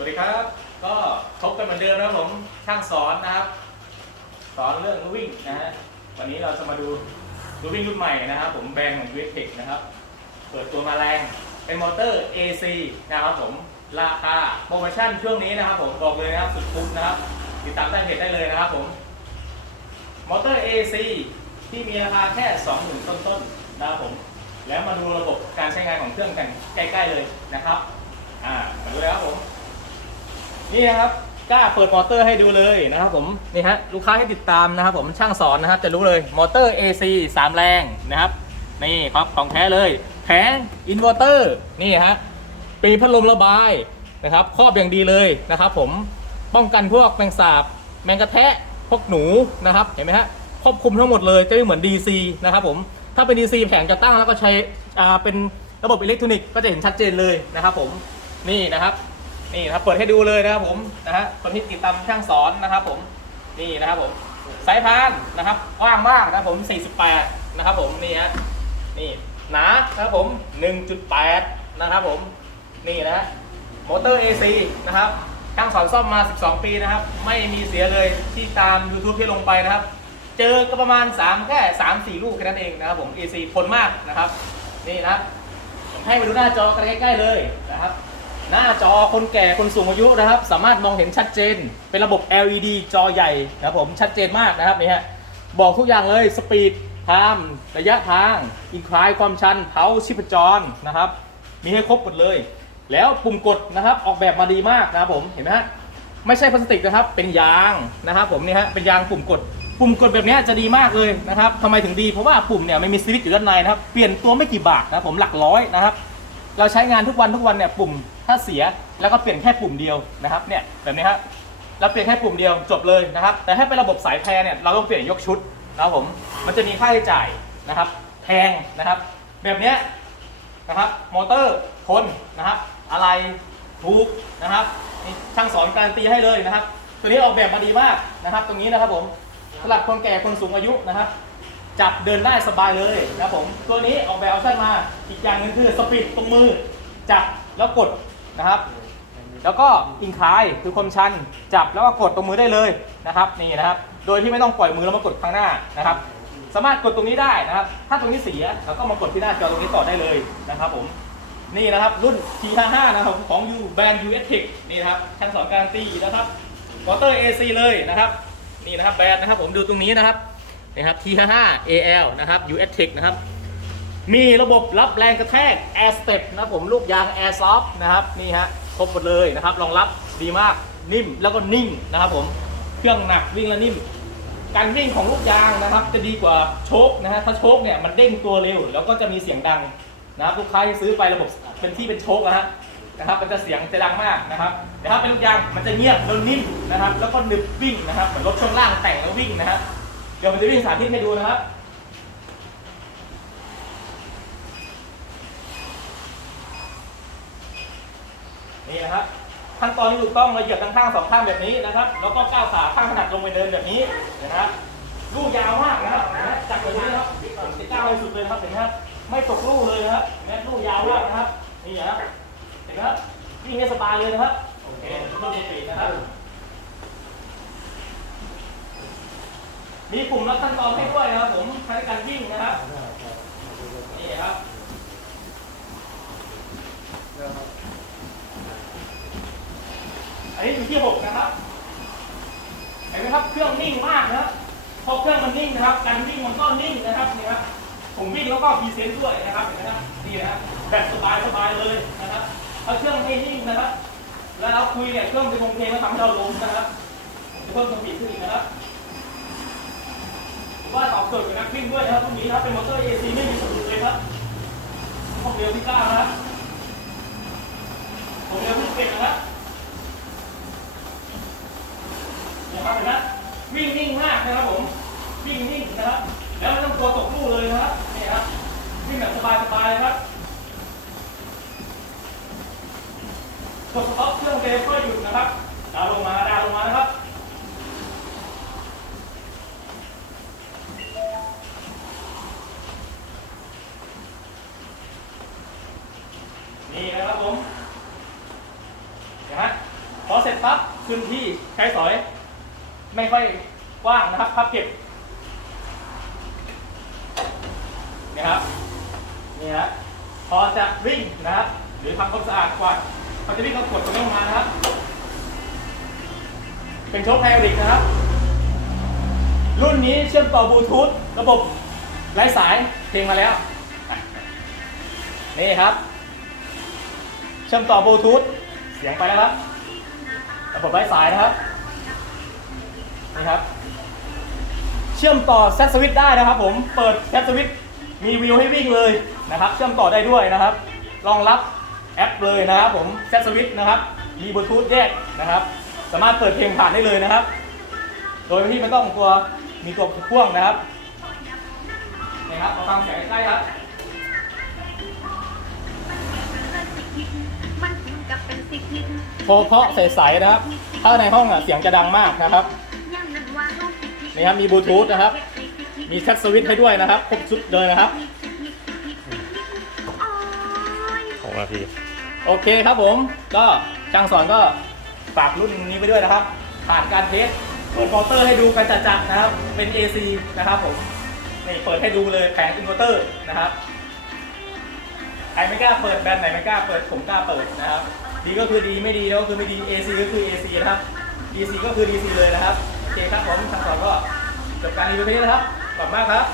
สวัสดีครับ ก็พบกันเหมือนเดิมนะครับผมช่างสอนนะครับ สอนเรื่องลูวิ่งนะฮะวันนี้เราจะมาดูลูวิ่งรุ่นใหม่นะครับผมแบรนด์ของ u s t e c h นะครับ เปิดตัวมาแรงเป็นมอเตอร์ AC นะครับผมราคาโปรโมชั่นช่วงนี้นะครับผมบอกเลยนะครับสุดคุ้มนะครับ ติดตามใต้เพจได้เลยนะครับผมมอเตอร์ AC ที่มีราคาแค่20,000ต้นๆนะครับผมแล้วมาดูระบบการใช้งานของเครื่องกันใกล้ ๆเลยนะครับอ่ามาดูเลยครับผม นี่นะครับกล้าเปิดมอเตอร์ให้ดูเลยนะครับผมนี่ฮะลูกค้าให้ติดตามนะครับผมช่างสอนนะครับจะรู้เลยมอเตอร์ AC 3 แรงนะครับนี่ครับของแท้เลยแผงอินเวอร์เตอร์นี่ฮะปีพัดลมระบายนะครับครอบอย่างดีเลยนะครับผมป้องกันพวกแมงสาบ แมงกระแทะพวกหนูนะครับเห็นไหมฮะครอบคลุมทั้งหมดเลยจะไม่เหมือน DC นะครับผมถ้าเป็น DC แผงจะตั้งแล้วก็ใช้อ่าเป็นระบบอิเล็กทรอนิกส์ก็จะเห็นชัดเจนเลยนะครับผมนี่นะครับ นี่นะครับเปิดให้ดูเลยนะครับผมนะฮะคนที่ติดตามช่างสอนนะครับผมนี่นะครับผมสายพานนะครับกว้างมากนะครับผม 48 นะครับผมนี่ฮะนี่หนานะครับผม 1.8 นะครับผมนี่นะฮะมอเตอร์ AC นะครับช่างสอนซ่อมมา 12 ปีนะครับ ไม่มีเสียเลยที่ตาม YouTube ที่ลงไปนะครับ เจอก็ประมาณ 3 แค่ 3 4 ลูกแค่นั้นเองนะครับผม AC ทนมากนะครับ นี่นะครับผมให้ไปดูหน้าจอกันใกล้ๆเลยนะครับ หน้าจอคนแก่คนสูงอายุนะครับ สามารถมองเห็นชัดเจน เป็นระบบ LED จอใหญ่นะครับผมชัดเจนมากนะครับนี่ฮะบอกทุกอย่างเลยสปีดไทม์ระยะทางอินคลายความชันเผาชิพจรนะครับ มีให้ครบหมดเลย แล้วปุ่มกดนะครับออกแบบมาดีมากนะครับผมเห็นไหมฮะไม่ใช่พลาสติกนะครับเป็นยางนะครับผมนี่ฮะเป็นยางปุ่มกด ปุ่มกดแบบนี้จะดีมากเลยนะครับทำไมถึงดีเพราะว่าปุ่มเนี่ยไม่มีสวิตช์อยู่ด้านในนะครับเปลี่ยนตัวไม่กี่บาทนะครับผมหลักร้อยนะครับเราใช้งานทุกวันทุกวันเนี่ยปุ่ม ถ้าเสียแล้วก็เปลี่ยนแค่ปุ่มเดียวนะครับเนี่ยแบบนี้ครับเราเปลี่ยนแค่ปุ่มเดียวจบเลยนะครับ แต่ถ้าเป็นระบบสายแพรเนี่ยเราต้องเปลี่ยนยกชุดนะครับผมมันจะมีค่าใช้จ่ายนะครับแพงนะครับ แบบเนี้ยนะครับมอเตอร์ทนนะครับอะไรถูกนะครับช่างสอนการันตีให้เลยนะครับ ตัวนี้ออกแบบมาดีมากนะครับ ตรงนี้นะครับผมสำหรับคนแก่คนสูงอายุนะครับ จับเดินได้สบายเลยนะครับผมตัวนี้ออกแบบออปชั่นมาอีกอย่างหนึงคือสปีดตรงมือจับแล้วกด นะครับ แล้วก็อิงคายคือความชันจับแล้วก็กดตรงมือได้เลยนะครับนี่นะครับ โดยที่ไม่ต้องปล่อยมือแล้วมากดข้างหน้านะครับ สามารถกดตรงนี้ได้นะครับ ถ้าตรงนี้เสียเราก็มากดที่หน้าจอตรงนี้ต่อได้เลยนะครับผมนี่นะครับรุ่น T55 นะครับของ U แบรนด์ US Tech นี่นะครับชั้นสอนการันตีนะครับวอเตอร์ AC เลยนะครับนี่นะครับแบรนด์นะครับผมดูตรงนี้นะครับนะครับ T55 AL นะครับ US Tech นะครับ มีระบบรับแรงกระแทก Air Step นะผมลูกยาง Air Soft นะครับนี่ฮะครบหมดเลยนะครับรองรับดีมากนิ่มแล้วก็นิ่งนะครับผมเครื่องหนักวิ่งแล้วนิ่ม การวิ่งของลูกยางนะครับ จะดีกว่าโชคนะฮะถ้าโชคเนี่ยมันเด้งตัวเร็ว แล้วก็จะมีเสียงดังนะครับลูกค้าที่ซื้อไประบบเป็นที่เป็นโชคนะฮะนะครับมันจะเสียงจะดังมากนะครับแต่ถ้าเป็นลูกยางมันจะเงียบแล้วนิ่มนะครับ แล้วก็หนึบวิ่งนะครับเหมือนรถช่วงล่างแต่งแล้ววิ่งนะฮะเดี๋ยวมันจะวิ่งสาธิตให้ดูนะครับ นี่นะครับขั้นตอนที่ถูกต้องเราเหยียบทั้งข้างสองข้างแบบนี้นะครับ แล้วก็ก้าวขาข้างขนาดลงไปเดินแบบนี้นะครับลูกยาวมากนะครับจับแบบนี้นะครับผมจะก้าวให้สุดเลยครับเห็นไหมครับไม่ตกลูกเลยนะครับเห็นไหมลูกยาวมากนะครับนี่นะเห็นไหมครับวิ่งให้สบายเลยนะครับโอเคต้องปีนะครับมีปุ่มรับขั้นตอนให้ด้วยนะครับผมใช้ในการวิ่งนะครับนี่ครับ อันนี้อยู่ที่6นะครับเห็นไหมครับเครื่องนิ่งมากนะครับพอเครื่องมันนิ่งนะครับ การวิ่งมันก็นิ่งนะครับนี่ครับผมวิ่งแล้วก็พรีเซนต์ด้วยนะครับเห็นไหมครับนี่นะครับแบบสบายสบายเลยนะครับถ้าเครื่องไม่นิ่งนะครับ แล้วเราคุยเนี่ยเครื่องจะคงเพลงแล้วทำให้เราลงนะครับเพิ่มสปีดขึ้นอีกนะครับว่าตอบโจทย์กับนักวิ่งด้วยนะครับพวกนี้นะครับเป็นมอเตอร์ AC ไม่มีสะดุดเลยครับความเร็วที่กล้านะครับผมเร็วที่เป็นนะครับ นะครับเห็นไหมวิ่งนิ่งมากนะครับผม วิ่งนิ่งนะครับ แล้วไม่ต้องกลัวตกลูกเลยนะครับ นี่ครับ วิ่งแบบสบายๆนะครับกดสต็อปเครื่องเบรกก็หยุดนะครับ ดาวลงมา ดาวลงมานะครับนี่นะครับผม เห็นไหมปั๊บขึ้นที่ใช้สอย ไม่ค่อยกว้างนะครับพับเก็บนี่ครับนี่ฮะพอจะวิ่งนะครับ หรือทำความสะอาดกวาดเขาจะวิ่งเขากดตรงนี้ลงมานะครับ เป็นโชคไฮดรอลิกนะครับ รุ่นนี้เชื่อมต่อบลูทูธระบบไร้สายเพลงมาแล้ว นี่ครับ เชื่อมต่อบลูทูธเสียงไปแล้วครับระบบไร้สายนะครับ นี่ครับ เชื่อมต่อแซดสวิตได้นะครับ ผมเปิดแซดสวิตมีวิวให้วิ่งเลยนะครับ เชื่อมต่อได้ด้วยนะครับรองรับแอปเลยนะครับ ผมแซดสวิตนะครับมีบลูทูธแยกนะครับ สามารถเปิดเพลงผ่านได้เลยนะครับ โดยที่ไม่ต้องตัวมีตัวพ่วงนะครับนี่ครับเราฟังเสียงใกล้ๆครับมันถึงกับเป็นสิคิดโทรเพราะใสๆนะครับ ถ้าในห้องอะเสียงจะดังมากนะครับย่ำนั้นว่าลูก นี่ครับมีบลูทูธนะครับ มีแซดสวิตให้ด้วยนะครับครบชุดเลยนะครับโอ้ยหกนาทีโอเคครับผม ก็ช่างสอนก็ฝากรุ่นนี้ไปด้วยนะครับผ่านการเทสเปิดมอเตอร์ให้ดูกันจัดๆนะครับ เป็น AC นะครับผมนี่เปิดให้ดูเลยแผงอินเวอร์เตอร์นะครับใครไม่กล้าเปิดแบรนด์ไหนไม่กล้าเปิดผมกล้าเปิดนะครับ ดีก็คือดีไม่ดีก็คือไม่ดี AC ก็คือ AC นะครับ DC ก็คือ DC เลยนะครับ โอเคครับผมช่างสอนก็จบการรีวิวแค่นี้นะครับขอบคุณมากครับ